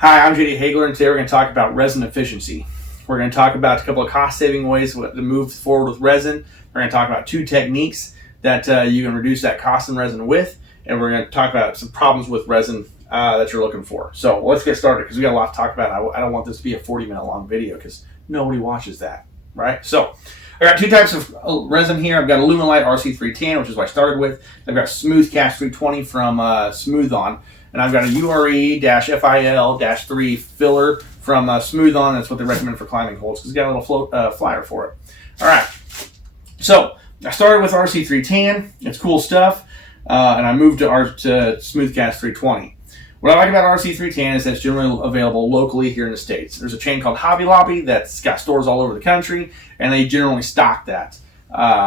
Hi, I'm JD Hagler, and today we're going to talk about resin efficiency. We're going to talk about a couple of cost-saving ways to move forward with resin. We're going to talk about two techniques that you can reduce that cost in resin with, and we're going to talk about some problems with resin that you're looking for. So let's get started because we got a lot to talk about. I don't want this to be a 40-minute long video because nobody watches that, right? So I got two types of resin here. I've got Aluminite RC310, which is what I started with. I've got Smooth Cast 320 from Smooth On. And I've got a URE-FIL-3 filler from Smooth On. That's what they recommend for climbing holds because it's got a little flyer for it. All right. So I started with RC310. It's cool stuff. And I moved to Smooth Cast 320. What I like about RC310 is that it's generally available locally here in the States. There's a chain called Hobby Lobby that's got stores all over the country, and they generally stock that.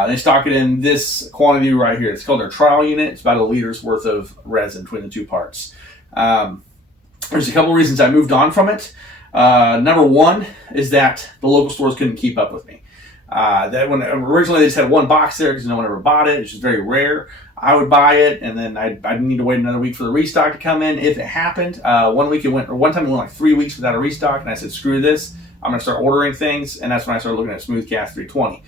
They stock it in this quantity right here. It's called their trial unit. It's about a liter's worth of resin between the two parts. There's a couple reasons I moved on from it. Number one is that the local stores couldn't keep up with me. That when originally they just had one box there because no one ever bought it. It's just very rare. I would buy it, and then I'd need to wait another week for the restock to come in. If it happened, one time it went like 3 weeks without a restock, and I said, screw this. I'm going to start ordering things, and that's when I started looking at Smooth Cast 320.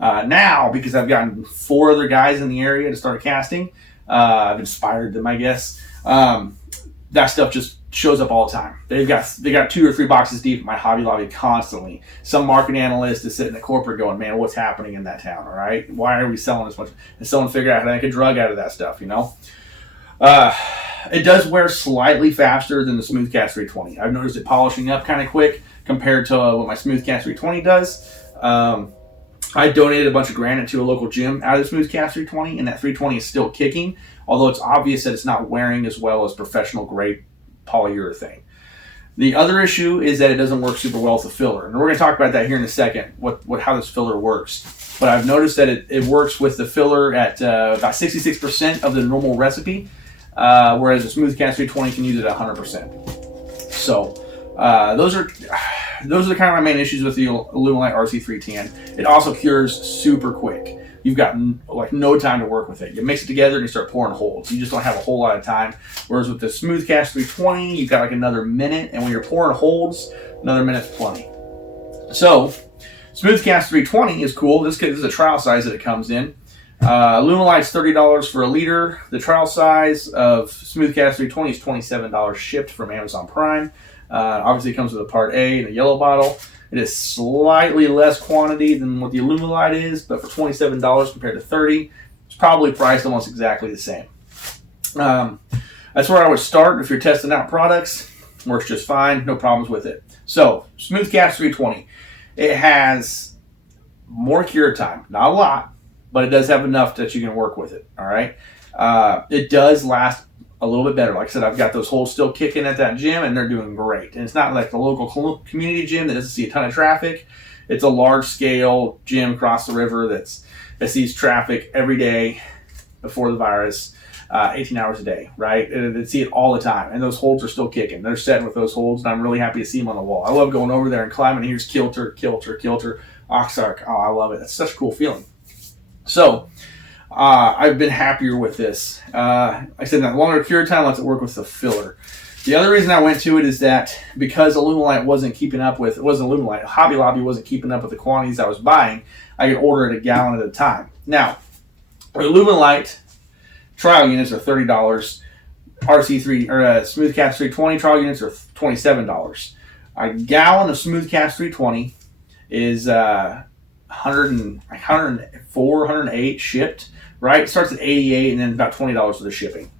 Now, because I've gotten 4 other guys in the area to start casting, I've inspired them, I guess. That stuff just shows up all the time. They got 2 or 3 boxes deep at my Hobby Lobby constantly. Some market analyst is sitting at corporate going, man, what's happening in that town, all right? Why are we selling this much? And someone figured out how to make a drug out of that stuff, you know? It does wear slightly faster than the Smooth Cast 320. I've noticed it polishing up kind of quick compared to what my Smooth Cast 320 does. I donated a bunch of granite to a local gym out of the Smooth Cast 320, and that 320 is still kicking, although it's obvious that it's not wearing as well as professional grade polyurethane. The other issue is that it doesn't work super well with the filler, and we're going to talk about that here in a second, how this filler works. But I've noticed that it works with the filler at about 66% of the normal recipe, whereas the Smooth Cast 320 can use it at 100%. So those are the kind of my main issues with the Aluminite RC310. It also cures super quick. You've got like no time to work with it. You mix it together and you start pouring holds. You just don't have a whole lot of time. Whereas with the Smooth Cast 320, you've got like another minute, and when you're pouring holds, another minute's plenty. So Smooth Cast 320 is cool. This is a trial size that it comes in. Aluminite's $30 for a liter. The trial size of Smooth Cast 320 is $27 shipped from Amazon Prime. Obviously, it comes with a Part A in a yellow bottle. It is slightly less quantity than what the Aluminite is, but for $27 compared to $30, it's probably priced almost exactly the same. That's where I would start if you're testing out products. Works just fine, no problems with it. So, Smooth Cast 320. It has more cure time. Not a lot, but it does have enough that you can work with it, all right? It does last a little bit better. Like I said, I've got those holes still kicking at that gym, and they're doing great. And it's not like the local community gym that doesn't see a ton of traffic. It's a large-scale gym across the river that sees traffic every day before the virus, 18 hours a day, right? They see it all the time, and those holds are still kicking. They're setting with those holds, and I'm really happy to see them on the wall. I love going over there and climbing, and here's kilter, Aux'Arc. Oh, I love it. It's such a cool feeling. So I've been happier with this. Like I said, that longer cure time lets it work with the filler. The other reason I went to it is that because Aluminite wasn't keeping up with, it wasn't Aluminite, Hobby Lobby wasn't keeping up with the quantities I was buying, I could order it a gallon at a time. Now, Aluminite trial units are $30. Smooth Cast 320 trial units are $27. A gallon of Smooth Cast 320 is 104, 108 shipped. Right, it starts at $88 and then about $20 for the shipping,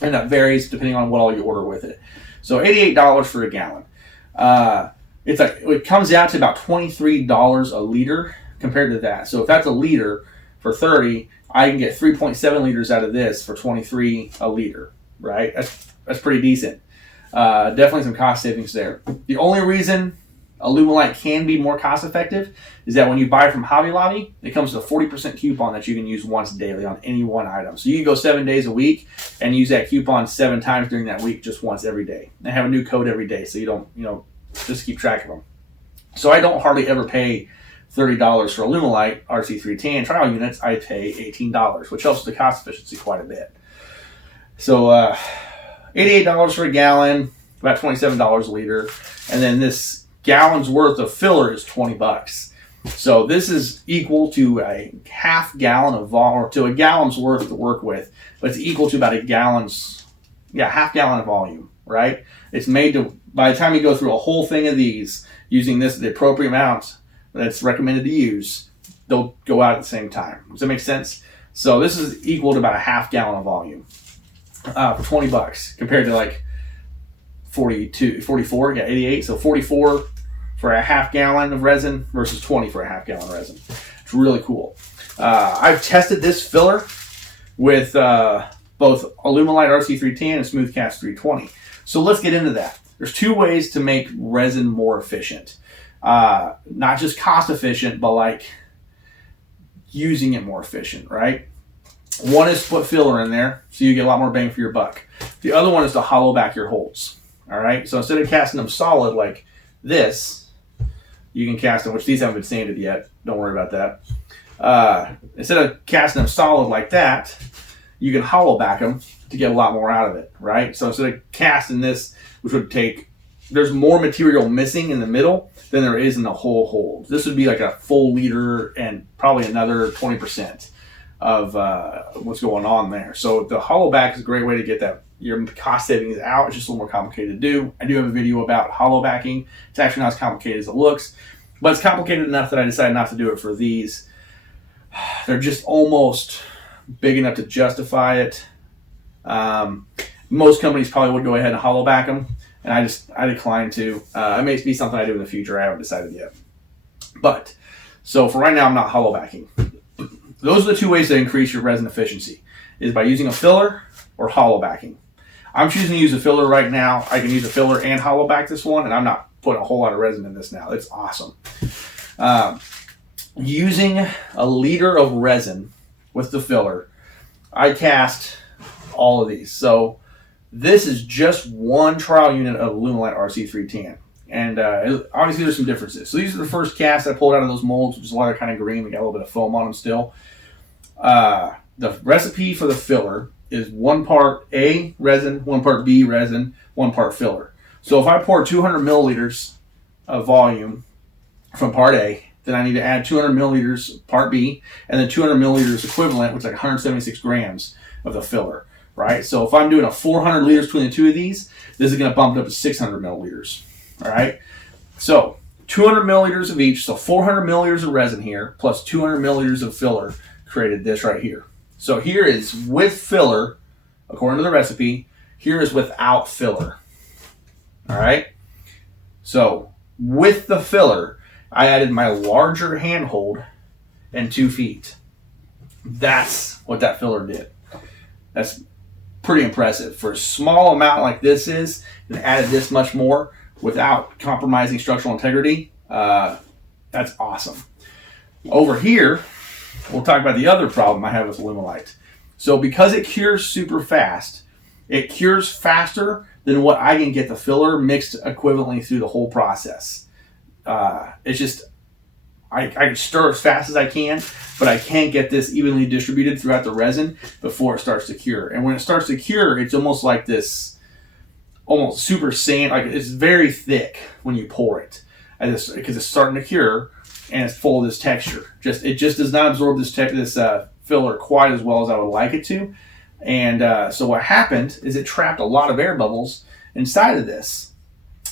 and that varies depending on what all you order with it. So $88 for a gallon. It comes out to about $23 a liter compared to that. So if that's a liter for $30, I can get 3.7 liters out of this for $23 a liter. Right, that's pretty decent. Definitely some cost savings there. The only reason Aluminite can be more cost effective is that when you buy from Hobby Lobby, it comes with a 40% coupon that you can use once daily on any one item. So you can go 7 days a week and use that coupon 7 times during that week, just once every day. They have a new code every day, so you don't, just keep track of them. So I don't hardly ever pay $30 for Aluminite RC310 trial units. I pay $18, which helps the cost efficiency quite a bit. So $88 for a gallon. about $27 a liter. And then this gallon's worth of filler is $20. So this is equal to a half gallon of volume, or to a gallon's worth to work with, but it's equal to about half gallon of volume, right? It's made to, by the time you go through a whole thing of these, using this the appropriate amount that's recommended to use, they'll go out at the same time. Does that make sense? So this is equal to about a half gallon of volume for $20 compared to like 44, 88. So 44 for a half gallon of resin versus 20 for a half gallon resin. It's really cool. I've tested this filler with both Alumilite RC310 and Smooth Cast 320. So let's get into that. There's two ways to make resin more efficient. Not just cost efficient, but like using it more efficient, right? One is to put filler in there so you get a lot more bang for your buck. The other one is to hollow back your holes. All right, so instead of casting them solid like this, you can cast them, which these haven't been sanded yet. Don't worry about that. Instead of casting them solid like that, you can hollow back them to get a lot more out of it, right? So instead of casting this, which would take, there's more material missing in the middle than there is in the whole hole. This would be like a full liter and probably another 20% of what's going on there. So the hollow back is a great way to get that your cost savings out. It's just a little more complicated to do. I do have a video about hollow backing. It's actually not as complicated as it looks, but it's complicated enough that I decided not to do it for these. They're just almost big enough to justify it. Most companies probably would go ahead and hollow back them, and I declined to. It may be something I do in the future. I haven't decided yet. But so for right now, I'm not hollow backing. Those are the two ways to increase your resin efficiency: is by using a filler or hollow backing. I'm choosing to use a filler right now. I can use a filler and hollow back this one, and I'm not putting a whole lot of resin in this now. It's awesome. Using a liter of resin with the filler, I cast all of these. So this is just one trial unit of Alumilite RC310. And obviously there's some differences. So these are the first casts I pulled out of those molds, which is why they're kind of green. We got a little bit of foam on them still. The recipe for the filler is 1 part A resin, 1 part B resin, 1 part filler. So if I pour 200 milliliters of volume from part A, then I need to add 200 milliliters part B, and then 200 milliliters equivalent, which is like 176 grams of the filler, right? So if I'm doing a 400 liters between the two of these, this is going to bump it up to 600 milliliters, all right? So 200 milliliters of each, so 400 milliliters of resin here, plus 200 milliliters of filler created this right here. So here is with filler, according to the recipe. Here is without filler, all right? So with the filler, I added my larger handhold and 2 feet. That's what that filler did. That's pretty impressive. For a small amount like this is, and added this much more without compromising structural integrity, that's awesome. Over here, we'll talk about the other problem I have with Alumilite. So because it cures super fast, it cures faster than what I can get the filler mixed equivalently through the whole process. It's just, I can stir as fast as I can, but I can't get this evenly distributed throughout the resin before it starts to cure. And when it starts to cure, it's almost like this, almost super sand, like it's very thick when you pour it, because it's starting to cure and it's full of this texture. It just does not absorb this filler quite as well as I would like it to. And so what happened is it trapped a lot of air bubbles inside of this.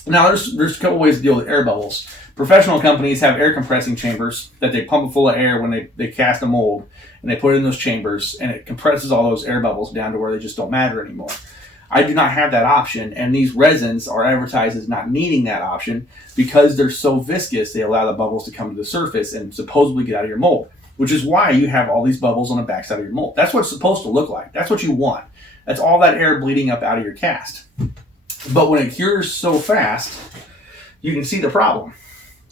Now there's a couple ways to deal with air bubbles. Professional companies have air compressing chambers that they pump full of air when they cast a mold, and they put it in those chambers, and it compresses all those air bubbles down to where they just don't matter anymore. I do not have that option, and these resins are advertised as not needing that option because they're so viscous, they allow the bubbles to come to the surface and supposedly get out of your mold, which is why you have all these bubbles on the backside of your mold. That's what it's supposed to look like. That's what you want. That's all that air bleeding up out of your cast. But when it cures so fast, you can see the problem.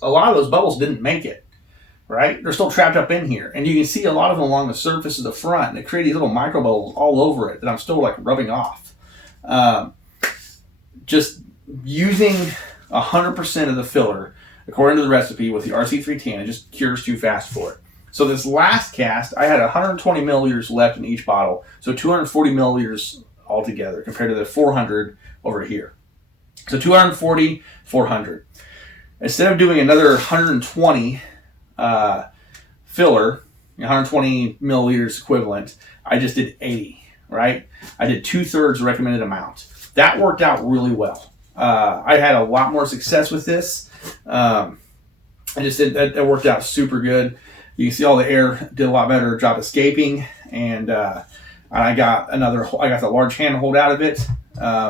A lot of those bubbles didn't make it, right? They're still trapped up in here. And you can see a lot of them along the surface of the front, and they create these little micro bubbles all over it that I'm still like rubbing off. Just using 100% of the filler, according to the recipe with the RC310, it just cures too fast for it. So this last cast, I had 120 milliliters left in each bottle, so 240 milliliters altogether compared to the 400 over here. So 240, 400. Instead of doing another 120 filler, 120 milliliters equivalent, I just did 80, right? I did 2/3 recommended amount. That worked out really well. I had a lot more success with this. It worked out super good. You can see all the air did a lot better job escaping, and I got the large handhold out of it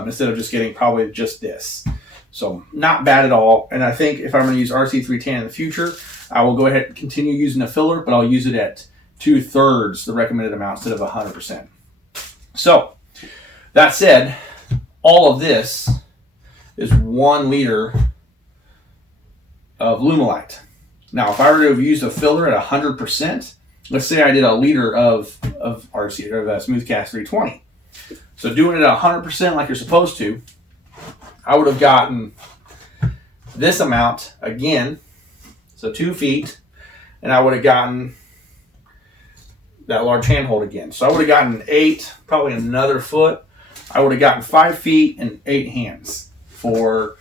instead of just getting probably just this. So not bad at all. And I think if I'm going to use RC310 in the future, I will go ahead and continue using a filler, but I'll use it at 2/3 the recommended amount instead of 100%. So that said, all of this is 1 liter of Lumelite. Now, if I were to have used a filler at 100%, let's say I did a liter of RC or Smooth Cast 320. So doing it at 100% like you're supposed to, I would have gotten this amount again, so 2 feet, and I would have gotten that large handhold again. So I would have gotten 8, probably another foot. I would have gotten 5 feet and 8 hands for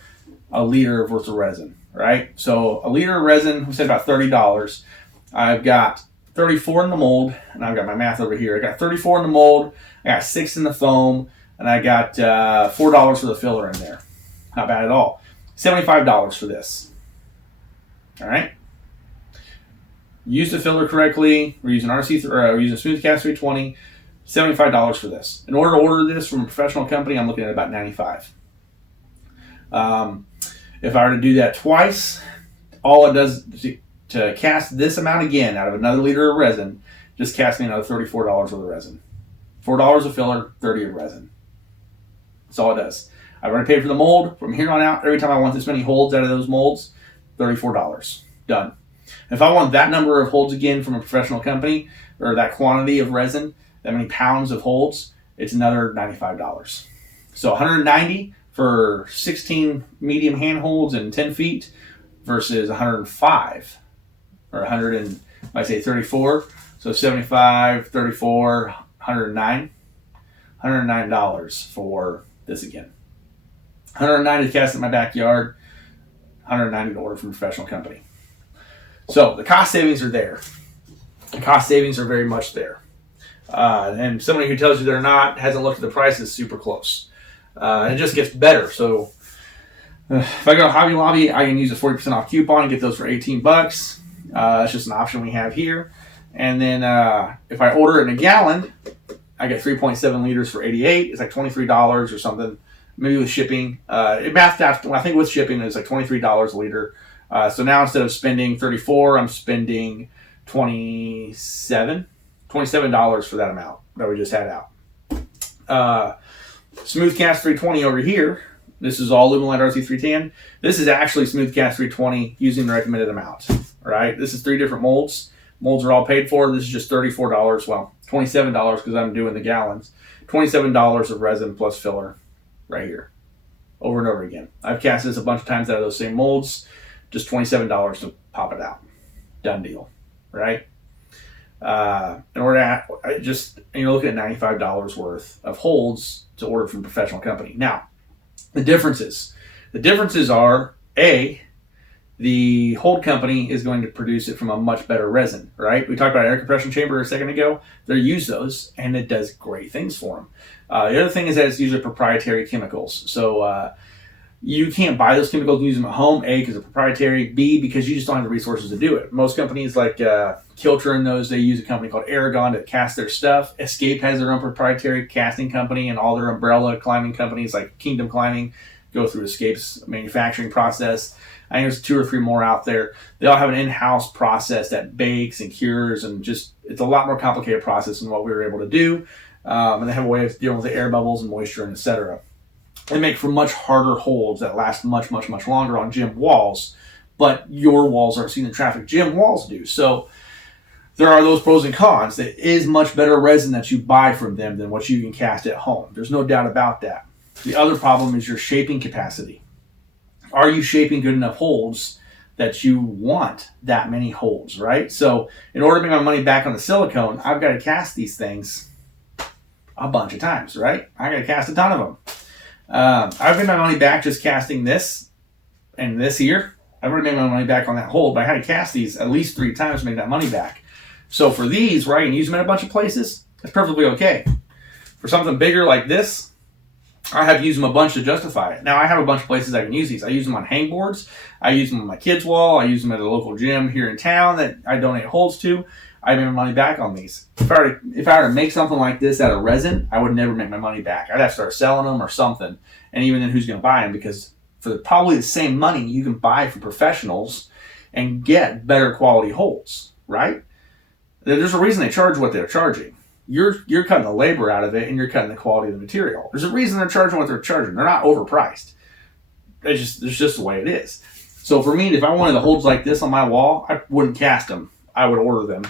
a liter worth of resin, right? So a liter of resin, we said about $30. I've got 34 in the mold, and I've got my math over here. I got 34 in the mold, I got 6 in the foam, and I got $4 for the filler in there. Not bad at all. $75 for this. All right. Use the filler correctly. We're using we're using Smooth Cast 320. $75 for this. In order to order this from a professional company, I'm looking at about $95. If I were to do that twice, all it does to cast this amount again out of another liter of resin, just cast me another $34 worth of resin. $4 of filler, $30 of resin. That's all it does. I've already paid for the mold. From here on out, every time I want this many holds out of those molds, $34. Done. If I want that number of holds again from a professional company, or that quantity of resin, that many pounds of holds, it's another $95. So $190 for 16 medium hand holds and 10 feet versus $105 or 100 and I say 34. So 75, 34, $109 for this again. $109 to cast in my backyard, $190 to order from a professional company. So the cost savings are there. The cost savings are very much there. And somebody who tells you they're not hasn't looked at the prices super close. And it just gets better. So if I go to Hobby Lobby, I can use a 40% off coupon and get those for $18. That's just an option we have here. And then if I order it in a gallon, I get 3.7 liters for $88. It's like $23 or something. Maybe with shipping. It mathed out, I think with shipping, it's like $23 a liter. So now instead of spending $34, I'm spending $27 for that amount that we just had out. Smooth Cast 320 over here. This is all Lumelite RC310. This is actually Smooth Cast 320 using the recommended amount. Right? This is 3 different molds. Molds are all paid for. This is just $34. Well, $27 because I'm doing the gallons. $27 of resin plus filler right here. Over and over again. I've cast this a bunch of times out of those same molds. Just $27 to pop it out. Done deal. Right? And we're looking at $95 worth of holds to order from a professional company. Now, the differences are the hold company is going to produce it from a much better resin, right? We talked about air compression chamber a second ago. They use those, and it does great things for them. The other thing is that it's usually proprietary chemicals. So you can't buy those chemicals and use them at home, A, because they're proprietary, B, because you just don't have the resources to do it. Most companies like Kilter and those, they use a company called Aragon to cast their stuff. Escape has their own proprietary casting company, and all their umbrella climbing companies like Kingdom Climbing go through Escape's manufacturing process. I think there's 2 or 3 more out there. They all have an in-house process that bakes and cures, and just it's a lot more complicated process than what we were able to do. And they have a way of dealing with the air bubbles and moisture and etc. They make for much harder holds that last much, much, much longer on gym walls, but your walls aren't seen in traffic. Gym walls do. So there are those pros and cons. There is much better resin that you buy from them than what you can cast at home. There's no doubt about that. The other problem is your shaping capacity. Are you shaping good enough holds that you want that many holds, right? So in order to make my money back on the silicone, I've got to cast these things a bunch of times, right? I got to cast a ton of them. I've made my money back just casting this and this here. I've already made my money back on that hold, but I had to cast these at least 3 times to make that money back. So for these, where I can use them in a bunch of places, that's perfectly okay. For something bigger like this, I have to use them a bunch to justify it. Now, I have a bunch of places I can use these. I use them on hangboards. I use them on my kids' wall. I use them at a local gym here in town that I donate holds to. I made my money back on these. If I were to make something like this out of resin, I would never make my money back. I'd have to start selling them or something. And even then, who's going to buy them? Because for probably the same money, you can buy from professionals and get better quality holds, right? There's a reason they charge what they're charging. You're cutting the labor out of it, and you're cutting the quality of the material. There's a reason they're charging what they're charging. They're not overpriced. It's just the way it is. So for me, if I wanted the holds like this on my wall, I wouldn't cast them. I would order them,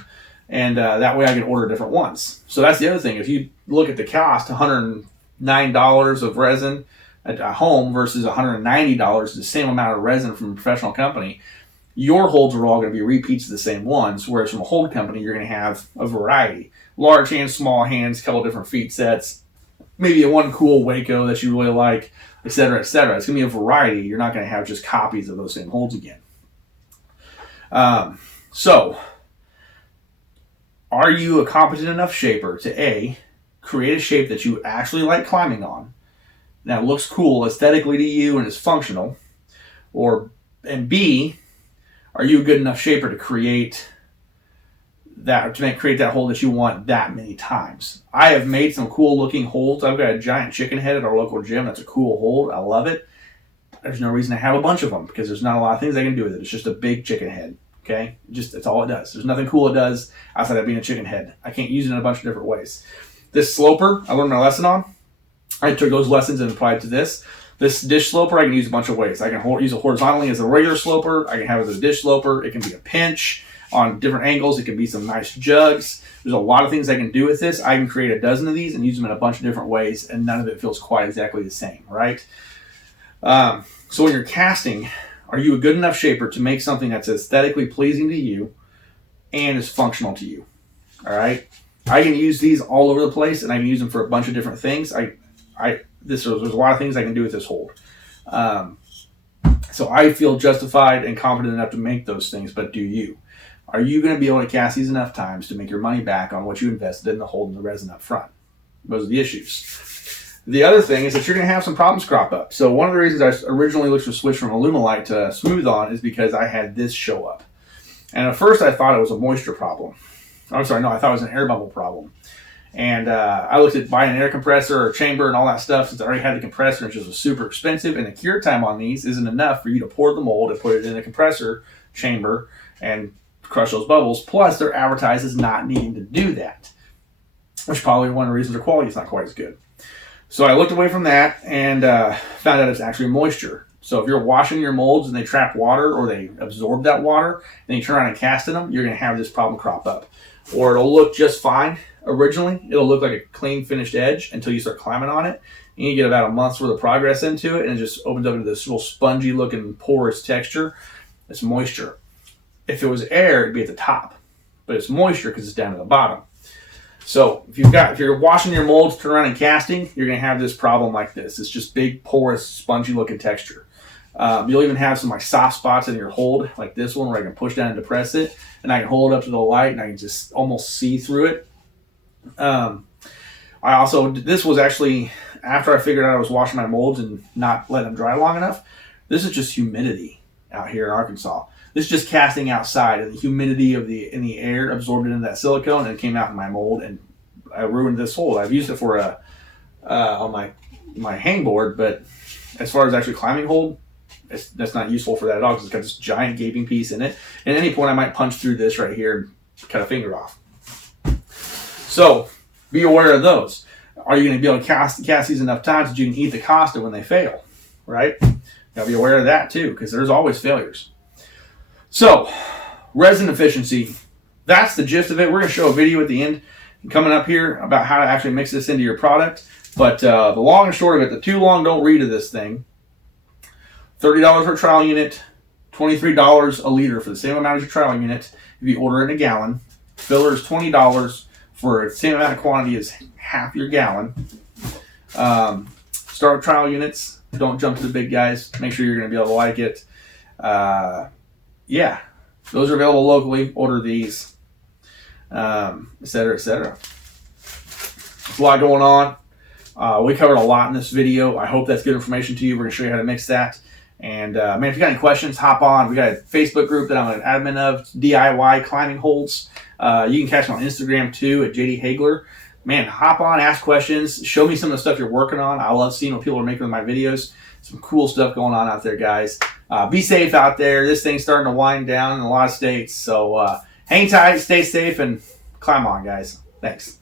and that way I can order different ones. So that's the other thing. If you look at the cost, $109 of resin at a home versus $190, the same amount of resin from a professional company, your holds are all going to be repeats of the same ones, whereas from a hold company, you're going to have a variety. Large hands, small hands, a couple different feet sets, maybe a one cool Waco that you really like, et cetera, et cetera. It's going to be a variety. You're not going to have just copies of those same holds again. So, are you a competent enough shaper to A, create a shape that you actually like climbing on, that looks cool aesthetically to you and is functional, and B, are you a good enough shaper to create that hold that you want that many times? I have made some cool looking holds. I've got a giant chicken head at our local gym. That's a cool hold. I love it. There's no reason to have a bunch of them because there's not a lot of things I can do with it. It's just a big chicken head. Okay, that's all it does. There's nothing cool it does outside of being a chicken head. I can't use it in a bunch of different ways. This sloper, I learned my lesson on. I took those lessons and applied to this. This dish sloper I can use a bunch of ways. I can use it horizontally as a regular sloper. I can have it as a dish sloper. It can be a pinch on different angles. It can be some nice jugs. There's a lot of things I can do with this. I can create a dozen of these and use them in a bunch of different ways, and none of it feels quite exactly the same, right? So when you're casting, are you a good enough shaper to make something that's aesthetically pleasing to you and is functional to you? All right? I can use these all over the place, and I can use them for a bunch of different things. There's a lot of things I can do with this hold. So I feel justified and confident enough to make those things, but do you? Are you going to be able to cast these enough times to make your money back on what you invested in the hold and the resin up front? Those are the issues. The other thing is that you're going to have some problems crop up. So one of the reasons I originally looked to switch from Alumilite to Smooth On is because I had this show up. And at first I thought it was a moisture problem. I thought it was an air bubble problem. And I looked at buying an air compressor or chamber and all that stuff since I already had the compressor, which was super expensive. And the cure time on these isn't enough for you to pour the mold and put it in a compressor chamber and crush those bubbles. Plus, they're advertised as not needing to do that, which is probably one of the reasons their quality is not quite as good. So I looked away from that and found out it's actually moisture. So if you're washing your molds and they trap water or they absorb that water, and you turn around and cast in them, you're going to have this problem crop up. Or it'll look just fine originally. It'll look like a clean finished edge until you start climbing on it. And you get about a month's worth of progress into it, and it just opens up into this little spongy looking porous texture. It's moisture. If it was air, it'd be at the top. But it's moisture because it's down at the bottom. So if you're washing your molds, turn around and casting, you're going to have this problem like this. It's just big, porous, spongy looking texture. You'll even have some like soft spots in your hold, like this one where I can push down and depress it, and I can hold it up to the light and I can just almost see through it. This was actually after I figured out I was washing my molds and not letting them dry long enough. This is just humidity out here in Arkansas. This is just casting outside, and the humidity in the air absorbed it into that silicone and it came out in my mold, and I ruined this hold. I've used it for on my hangboard, but as far as actually climbing hold, that's not useful for that at all because it's got this giant gaping piece in it. And at any point, I might punch through this right here and cut a finger off. So be aware of those. Are you going to be able to cast these enough times that you can eat the cost of when they fail, right? Got to be aware of that too because there's always failures. So resin efficiency, that's the gist of it. We're going to show a video at the end coming up here about how to actually mix this into your product. But the long and short of it, the too long don't read of this thing. $30 per trial unit, $23 a liter for the same amount as your trial unit if you order it in a gallon. Filler is $20 for the same amount of quantity as half your gallon. So start with trial units. Don't jump to the big guys. Make sure you're going to be able to like it. Yeah, those are available locally. Order these, etc., etc. There's a lot going on. We covered a lot in this video. I hope that's good information to you. We're going to show you how to mix that. And man, if you got any questions, hop on. We got a Facebook group that I'm an admin of, DIY climbing holds. You can catch me on Instagram too at JD Hagler. Man, hop on, ask questions, show me some of the stuff you're working on. I love seeing what people are making with my videos. Some cool stuff going on out there, guys. Be safe out there. This thing's starting to wind down in a lot of states. So hang tight, stay safe, and climb on, guys. Thanks.